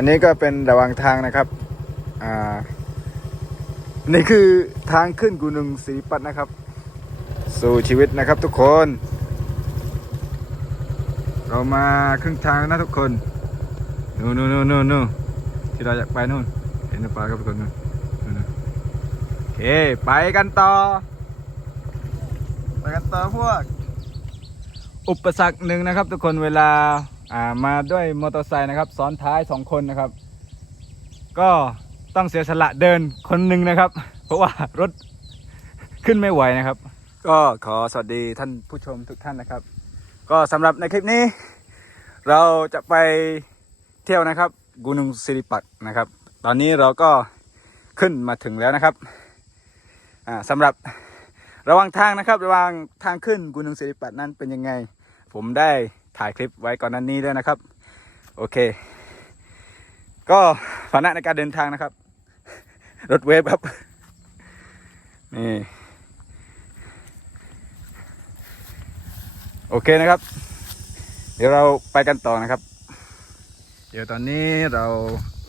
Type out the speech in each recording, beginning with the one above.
อันนี้ก็เป็นระหว่างทางนะครับ อ่า นี่คือทางขึ้นกูนึงสีปัดนะครับ สู่ชีวิตนะครับทุกคน เรามาครึ่งทางนะทุกคนนู่นนู่นนู่นนู่นนู่นที่เราอยากไปนู่น เห็นปลาครับทุกคนนู่นโอเค ไปกันต่อ ไปกันต่อพวก อุปสรรคหนึ่งนะครับทุกคนเวลา อ่ามาด้วยมอเตอร์ไซค์นะครับซ้อนท้ายสองคนนะครับ ก็ต้องเสียสละเดินคนหนึ่งนะครับ เพราะว่ารถขึ้นไม่ไหวนะครับ ก็ขอสวัสดีท่านผู้ชมทุกท่านนะครับ ก็สำหรับในคลิปนี้ เราจะไปเที่ยวนะครับกูนุงสิริปักนะครับ ตอนนี้เราก็ขึ้นมาถึงแล้วนะครับอ่าสำหรับระหว่างทางนะครับ ระหว่างทางขึ้นกูนุงสิริปักนั้นเป็นยังไง ผมได้ ถ่ายคลิปไว้ก่อนนั้นนี้ด้วยนะครับ โอเค ก็ฐานะในการเดินทางนะครับ รถเวฟครับ นี่ โอเคนะครับ เดี๋ยวเราไปกันต่อนะครับ เดี๋ยวตอนนี้เรา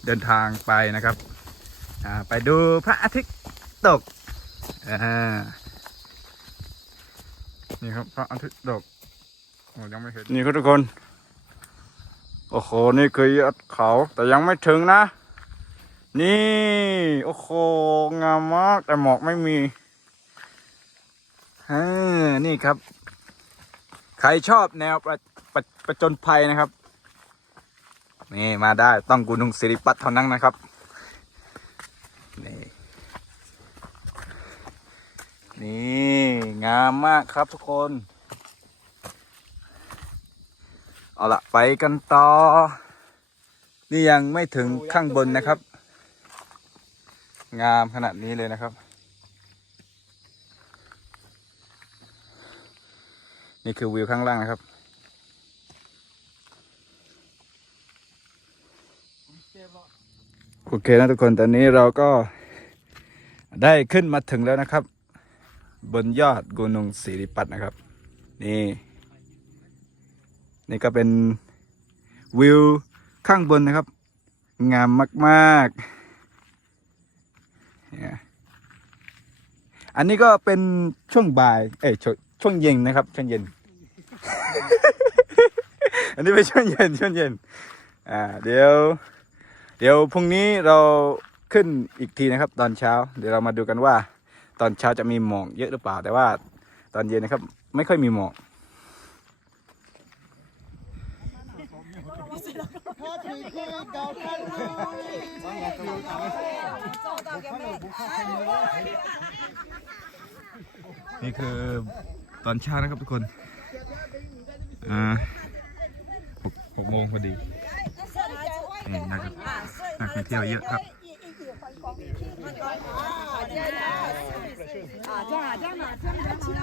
เดินทางไปนะครับไปดูพระอาทิตย์ตกนี่ครับพระอาทิตย์ตก ยังไม่เห็นนี่ครับทุกคน โอ้โห นี่คือยอดเขา แต่ยังไม่ถึงนะ นี่ โอ้โห งามมาก แต่หมอกไม่มีอ่านี่ครับ ใครชอบแนวประประประจนภัยนะครับ นี่มาได้ต้องกุนุงสิริปัตเท่านั้นนะครับ นี่ นี่ งามมากครับทุกคน เอาละไปกันต่อ นี่ยังไม่ถึงข้างบนนะครับ งามขนาดนี้เลยนะครับ นี่คือวิวข้างล่างนะครับโอเคนะทุกคนตอนนี้เราก็ได้ขึ้นมาถึงแล้วนะครับ บนยอดกูนุงสิริปัตนะครับ นี่ นี่ก็เป็นวิวข้างบนนะครับ งามมากๆเนี่ยอันนี้ก็เป็นช่วงบ่าย เอ้ยช่วงช่วงเย็นนะครับ ช่วงเย็น อันนี้เป็นช่วงเย็นช่วงเย็น อ่า เดี๋ยว เดี๋ยวพรุ่งนี้เราขึ้นอีกทีนะครับ ตอนเช้า เดี๋ยวเรามาดูกันว่า ตอนเช้าจะมีหมอกเยอะหรือเปล่า แต่ว่าตอนเย็นนะครับ ไม่ค่อยมีหมอก นี่คือตอนเช้านะครับทุกคน อ่าหกหกโมงพอดี นี่นะครับนักท่องเที่ยวเยอะครับ 啊，这样这样嘛，这样就好了。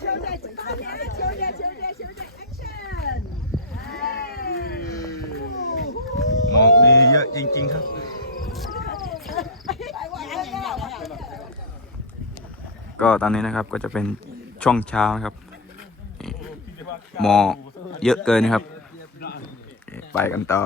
球队，大点，球队， 秋姐。 จริง ๆ ครับ ก็ตอนนี้นะครับก็จะเป็นช่วงเช้านะครับหมอเยอะเกินนะครับ ไปกันี่อ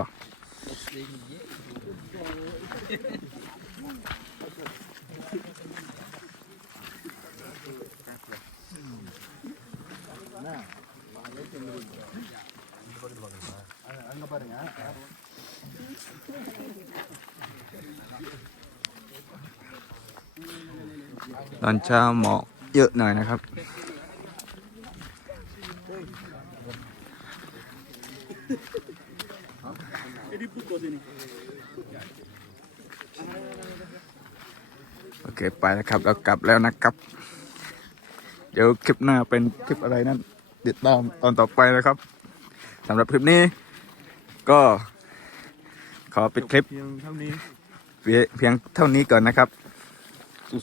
เอาไปกันต่อ ตอนเช้าหมอกเยอะหน่อยนะครับ โอเค ไปแล้วครับ เรากลับแล้วนะครับ เดี๋ยวคลิปหน้าเป็นคลิปอะไรนั้นติดตามตอนต่อไปนะครับสำหรับคลิปนี้ก็ ขอปิดคลิปเพียงเท่านี้เพียงเท่านี้ก่อนนะครับ